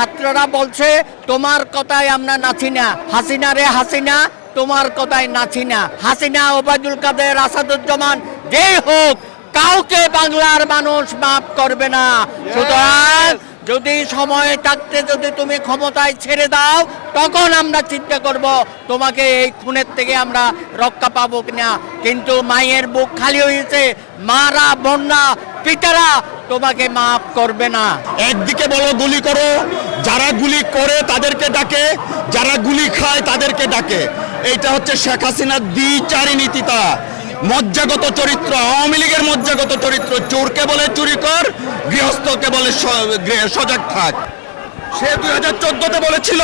ছাত্ররা বলছে তোমার কথায় আমরা নাচি না। হাসিনা রে হাসিনা তোমার কথায় নাচি না। হাসিনা ওবায়দুল কাদের আসাদুজ্জামান যেই হোক কাউকে বাংলার মানুষ মাফ করবে না। সুতরাং যদি সময় থাকতে যদি তুমি ক্ষমতায় ছেড়ে দাও তখন আমরা চিন্তা করব তোমাকে এই খুনের থেকে আমরা রক্ষা পাবো কিনা? কিন্তু মায়ের বুক খালি হয়েছে মারা বন্যা পিতারা তোমাকে মাফ করবে না। একদিকে বলো গুলি করো যারা গুলি করে তাদেরকে ডাকে, যারা গুলি খায় তাদেরকে ডাকে। এইটা হচ্ছে শেখ হাসিনার দ্বিচারী নীতিতা মজ্জাগত চরিত্র, আওয়ামী লীগের মজ্জাগত চরিত্র, চোরকে বলে চুরি কর, গৃহস্থকে বলে সজাগ থাক। সে দুই হাজার চোদ্দতে বলেছিল,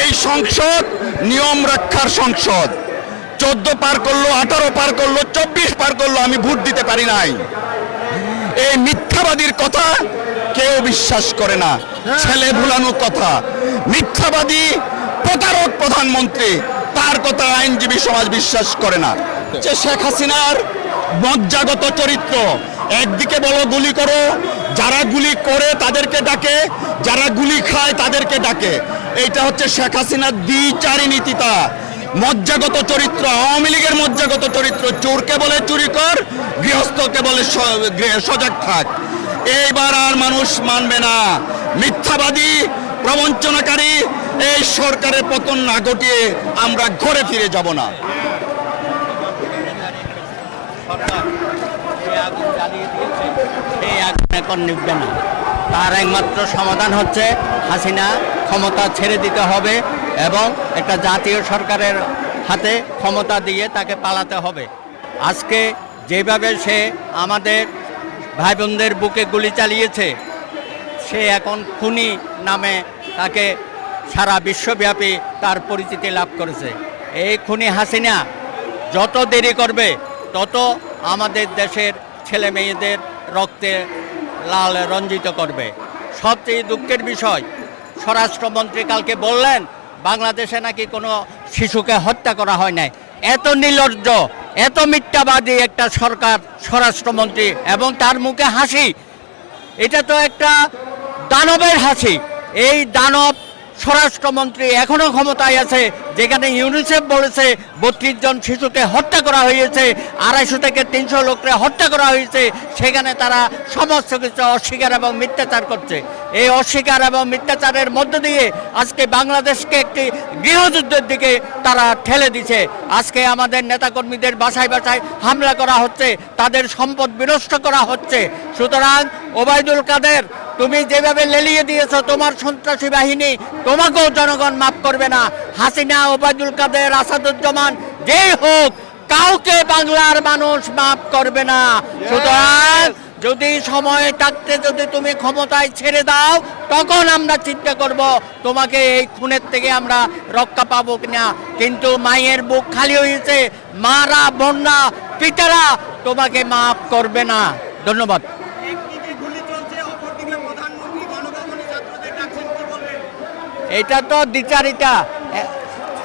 এই সংসদ নিয়ম রক্ষার সংসদ। চোদ্দ পার করল, আঠারো পার করল, চব্বিশ পার করল, আমি ভোট দিতে পারি নাই। এই মিথ্যাবাদীর কথা বিশ্বাস করে না। ছেলে ভুলানো কথা। মিথ্যাবাদী, প্রতারক প্রধানমন্ত্রী, তার কথা আইনজীবী সমাজ বিশ্বাস করে না। যে শেখ হাসিনার মজ্জাগত চরিত্র, একদিকে বলো গুলি করো, যারা গুলি করে তাদেরকে ডাকে, যারা গুলি খায় তাদেরকে ডাকে। এইটা হচ্ছে শেখ হাসিনার দ্বিচারী নীতিতা মজ্জাগত চরিত্র, আওয়ামী লীগের মজ্জাগত চরিত্র, চোরকে বলে চুরি কর, গৃহস্থকে বলে সজাগ থাক। এইবার আর মানুষ মানবে না। মিথ্যাবাদী, প্রবঞ্চনাকারী, এই সরকারের পতন না ঘটিয়ে আমরা ঘরে ফিরে যাব না। এখন তার একমাত্র সমাধান হচ্ছে হাসিনা, ক্ষমতা ছেড়ে দিতে হবে এবং একটা জাতীয় সরকারের হাতে ক্ষমতা দিয়ে তাকে পালাতে হবে। আজকে যেভাবে সে আমাদের ভাই বোনদের বুকে গুলি চালিয়েছে। সে এখন খুনি নামে তাকে সারা বিশ্বব্যাপী তার পরিচিতি লাভ করেছে। এই খুনি হাসিনা যত দেরি করবে, তত আমাদের দেশের ছেলে মেয়েদের রক্তে লাল রঞ্জিত করবে। সবচেয়ে দুঃখের বিষয়, স্বরাষ্ট্রমন্ত্রী কালকে বললেন, বাংলাদেশে নাকি কোনো শিশুকে হত্যা করা হয় নাই। এত নির্লজ্জ এত মিথ্যাবাদী একটা সরকার, স্বরাষ্ট্রমন্ত্রী, এবং তার মুখে হাসি। এটা তো একটা দানবের হাসি। এই দানব স্বরাষ্ট্রমন্ত্রী এখনও ক্ষমতায় আছে। যেখানে ইউনিসেফ বলেছে, বত্রিশ জন শিশুকে হত্যা করা হয়েছে, আড়াইশো থেকে তিনশো লোককে হত্যা করা হয়েছে। সেখানে তারা সমস্ত কিছু অস্বীকার এবং মিথ্যাচার করছে। এই অস্বীকার এবং মিথ্যাচারের মধ্য দিয়ে আজকে বাংলাদেশকে একটি গৃহযুদ্ধের দিকে তারা ঠেলে দিছে। আজকে আমাদের নেতাকর্মীদের বাসায় বাসায় হামলা করা হচ্ছে, তাদের সম্পদ বিনষ্ট করা হচ্ছে। সুতরাং ওবায়দুল কাদের তুমি যেভাবে লেলিয়ে দিয়েছ তোমার সন্ত্রাসী বাহিনী তোমাকেও জনগণ মাফ করবে না। হাসিনা ওবায়দুল কাদের আসাদুজ্জামান যেই হোক কাউকে বাংলার মানুষ মাফ করবে না। সুতরাং যদি সময় থাকতে যদি তুমি ক্ষমতায় ছেড়ে দাও তখন আমরা চিন্তা করব তোমাকে এই খুনের থেকে আমরা রক্ষা পাবো কিনা। কিন্তু মায়ের বুক খালি হয়েছে মারা বন্যা পিতারা তোমাকে মাফ করবে না। ধন্যবাদ। এটা তো দ্বিচারিতা।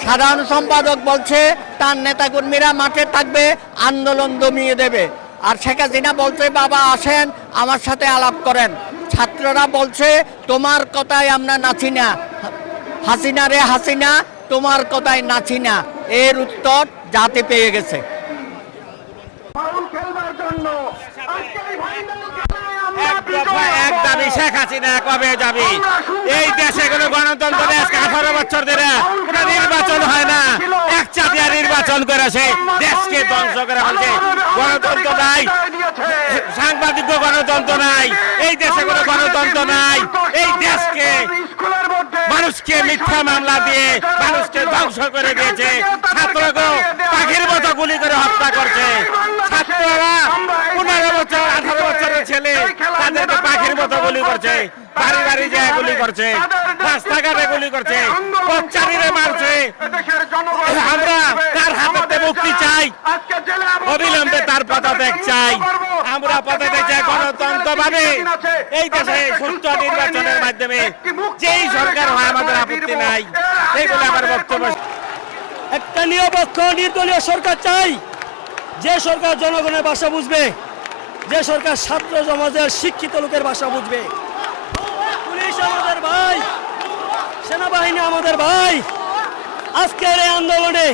সাধারণ সম্পাদক বলছে, তার নেতাকর্মীরা মাঠে থাকবে, আন্দোলন দমিয়ে দেবে। আর শেখ হাসিনা বলছে, বাবা, আসেন, আমার সাথে আলাপ করেন। ছাত্ররা বলছে, তোমার কথায় আমরা নাচি না। হাসিনা রে হাসিনা, তোমার কথায় নাচি না। এর উত্তর জাতি পেয়ে গেছে। জন্য এক দফা বিজয় এক দাবি শেখ হাসিনা কবে যাবি? এই দেশে কোনো গণতন্ত্র নেই আজকে আঠারো বছর ধরে কোনো নির্বাচন হয় না। এক চাপিয়া নির্বাচন করেছে দেশকে ধ্বংস করে ফেলছে। গণতন্ত্র নাই। সাংবাদিক গণতন্ত্র নাই। এই দেশে কোনো গণতন্ত্র নাই। এই দেশকে মানুষকে মিথ্যা মামলা দিয়ে মানুষকে ধ্বংস করে দিয়েছে। ছাত্রকে পাখির মতো গুলি করে হত্যা করছে। ছাত্ররা পনেরো বছর আঠারো বছরের ছেলে তাদেরকে পাখির মতো গুলি করছে বাড়ি বাড়ি যায় গুলি করছে রাস্তাঘাটে গুলি করছে পথচারীরে মারছে। আমরা তার হাতে মুক্তি চাই? অবিলম্বে তার পদত্যাগ চাই। আমরা পদত্যাগ চাই গণতন্ত্র ভাবে। এই দেশে সুস্থ নির্বাচনের মাধ্যমে যেই সরকার হয় আমাদের আপত্তি নাই। এইগুলো আমার বক্তব্য। একটা নিরপেক্ষ নির্দলীয় সরকার চাই। যে সরকার জনগণের ভাষা বুঝবে যে সরকার ছাত্র সমাজের শিক্ষিত লোকের ভাষা বুঝবে। পুলিশ আমাদের ভাই সেনাবাহিনী আমাদের ভাই আজকের এই আন্দোলনে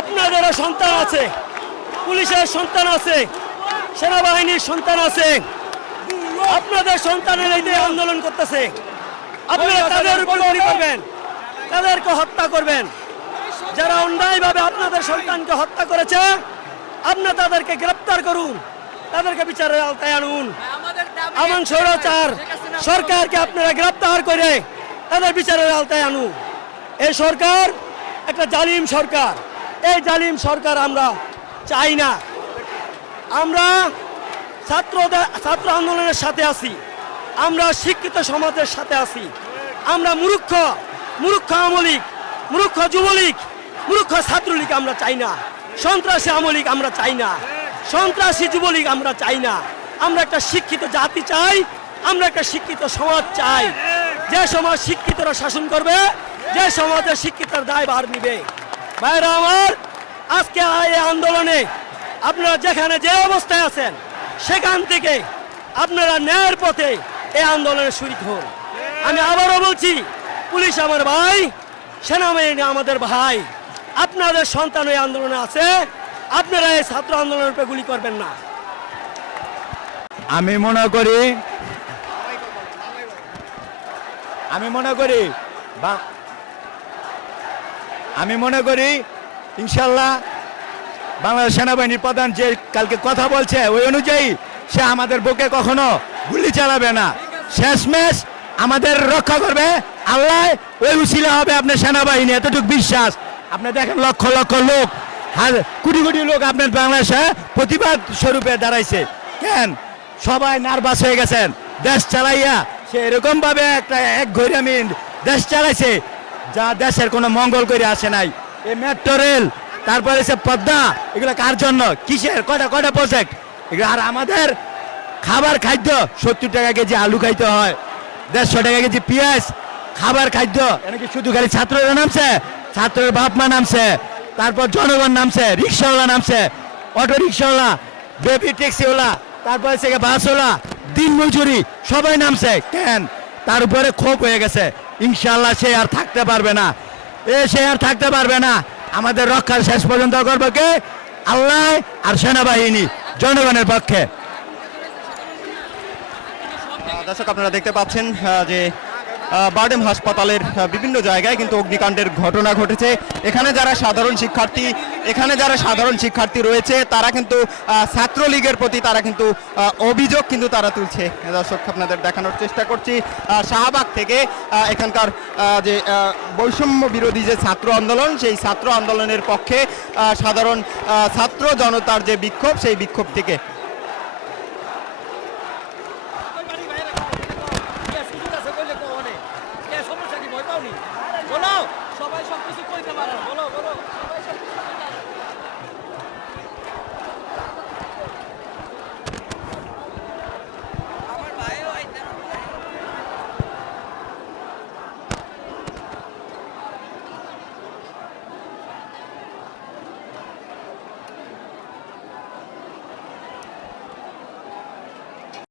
আপনাদেরও সন্তান আছে পুলিশের সন্তান আছে সেনাবাহিনীর সন্তান আছে। আপনাদের সন্তানের এই আন্দোলন করতেছে আপনারা তাদের উপর গুলি করবেন তাদেরকে হত্যা করবেন। যারা অন্যায়ভাবে আপনাদের সন্তানকে হত্যা করেছে আপনারা তাদেরকে গ্রেপ্তার করুন। তাদেরকে বিচারের আওতায় আনুন। এমন স্বৈরাচার সরকারকে আপনারা গ্রেপ্তার করে তাদের বিচারের আওতায় আনুন। এই সরকার একটা জালিম সরকার। এই জালিম সরকার আমরা চাই না। আমরা ছাত্রদের ছাত্র আন্দোলনের সাথে আছি। আমরা শিক্ষিত সমাজের সাথে আছি। আমরা মূর্খ মূর্খ আমলিক মূর্খ যুবলীগ মূর্খ ছাত্রলীগ আমরা চাই না। সন্ত্রাসী আমলিক আমরা চাই না। সন্ত্রাসী যুবলীগ আমরা চাই না। আমরা একটা শিক্ষিত জাতি চাই, আমরা একটা শিক্ষিত সমাজ চাই। যে সমাজ শিক্ষিতরা শাসন করবে, যে সমাজে শিক্ষিতর দায় ভার নিবে। ভাইরা আমার, আজকে এই আন্দোলনে আপনারা যেখানে যে অবস্থায় আছেন, সেখান থেকে আপনারা ন্যায়ের পথে এই আন্দোলনে শরিক হন। আমি আবারও বলছি, পুলিশ আমার ভাই, সেনাবাহিনী আমাদের ভাই, আপনাদের সন্তান এই আন্দোলনে আছে আপনারা এই ছাত্র আন্দোলনের উপরে গুলি করবেন না। আমি মনে করি, আমি মনে করি, বা- আমি মনে করি, ইনশাল্লাহ বাংলাদেশ সেনাবাহিনীর প্রধান যে কালকে কথা বলছে, ওই অনুযায়ী সে আমাদের বুকে কখনো গুলি চালাবে না। শেষমেশ আমাদের রক্ষা করবে। আল্লাহ, ওই উশিলা হবে আপনার সেনাবাহিনী, এতটুকু বিশ্বাস। আপনি দেখেন লক্ষ লক্ষ লোক কোটি কোটি লোক আপনার বাংলাদেশে প্রতিবাদ স্বরূপে দাঁড়াইছে। কেন? সবাই নার্ভাস হয়ে গেছেন। দেশ চালাইয়া সে এরকম ভাবে একটা এক ঘড়ি দেশ চালাইছে, যা দেশের কোনো মঙ্গল করে আসে নাই। এই মেট্রো রেল তারপরে সে পদ্মা, এগুলো কার জন্য? কিসের? কটা কটা প্রজেক্ট এগুলো আর আমাদের খাবার খাদ্য, সত্তর টাকা কেজি আলু খাইতে হয়, দেড়শো টাকা কেজি পেঁয়াজ, খাবার খাদ্য। এনেকি শুধু খালি ছাত্ররা নামছে? ছাত্রের বাপ মা নামছে। তারপর জনগণ নামছে, রিক্সাওয়ালা নামছে, অটো রিক্সাওয়ালা, বেবি ট্যাক্সিওয়ালা, তারপর থেকে বাসওয়ালা, দিন মজুরি, সবাই নামছে। কেন? তার উপরে ক্ষোভ হয়ে গেছে। ইনশাল্লাহ সে আর থাকতে পারবে না। এ সে আর থাকতে পারবে না। আমাদের রক্ষার শেষ পর্যন্ত করবে কে? আল্লাহ আর সেনাবাহিনী, জনগণের পক্ষে। দর্শক, আপনারা দেখতে পাচ্ছেন যে বারডেম হাসপাতালের বিভিন্ন জায়গায় কিন্তু অগ্নিকাণ্ডের ঘটনা ঘটেছে। এখানে যারা সাধারণ শিক্ষার্থী, এখানে যারা সাধারণ শিক্ষার্থী রয়েছে, তারা কিন্তু ছাত্রলীগের প্রতি তারা কিন্তু অভিযোগ কিন্তু তারা তুলছে। দর্শক, আপনাদের দেখানোর চেষ্টা করছি। শাহবাগ থেকে এখানকার যে বৈষম্য বিরোধী যে ছাত্র আন্দোলন, সেই ছাত্র আন্দোলনের পক্ষে সাধারণ ছাত্র জনতার যে বিক্ষোভ, সেই বিক্ষোভ থেকে